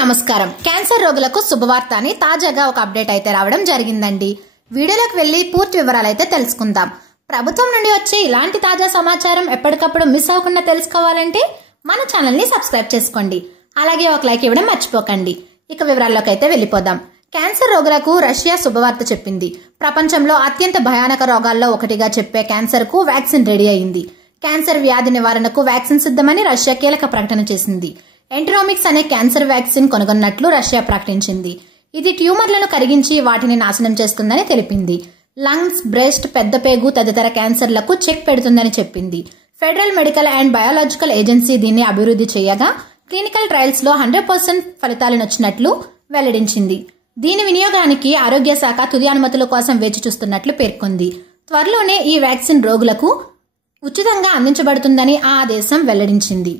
నమస్కారం. క్యాన్సర్ రోగులకు శుభవార్త అని తాజాగా ఒక అప్డేట్ అయితే రావడం జరిగిందండి. వీడియోలోకి వెళ్లి పూర్తి వివరాలు అయితే తెలుసుకుందాం. ప్రభుత్వం నుండి వచ్చే ఇలాంటి తాజా సమాచారం ఎప్పటికప్పుడు మిస్ అవ్వకుండా తెలుసుకోవాలంటే మన ఛానల్ ని సబ్స్క్రైబ్ చేసుకోండి. అలాగే ఒక లైక్ ఇవ్వడం మర్చిపోకండి. ఇక వివరాల్లోకి అయితే వెళ్ళిపోదాం. క్యాన్సర్ రోగులకు రష్యా శుభవార్త చెప్పింది. ప్రపంచంలో అత్యంత భయానక రోగాల్లో ఒకటిగా చెప్పే క్యాన్సర్ కు వ్యాక్సిన్ రెడీ అయింది. క్యాన్సర్ వ్యాధి నివారణకు వ్యాక్సిన్ సిద్ధమని రష్యా కీలక ప్రకటన చేసింది. ఎంట్రోమిక్స్ అనే క్యాన్సర్ వ్యాక్సిన్ కొనుగొన్నట్లు రష్యా ప్రకటించింది. ఇది ట్యూమర్లను కరిగించి వాటిని నాశనం చేస్తుందని తెలిపింది. లంగ్స్, బ్రెస్ట్, పెద్ద పేగు తదితర క్యాన్సర్లకు చెక్ పెడుతుందని చెప్పింది. Federal medical and biological agency దీన్ని అభివృద్ధి చేయగా క్లినికల్ ట్రయల్స్ లో 100% ఫలితాలనొచ్చినట్లు వెల్లడించింది. దీని వినియోగానికి ఆరోగ్య శాఖ తుది అనుమతుల కోసం వేచి చూస్తున్నట్లు పేర్కొంది. త్వరలోనే ఈ వ్యాక్సిన్ రోగులకు ఉచితంగా అందించబడుతుందని ఆ దేశం వెల్లడించింది.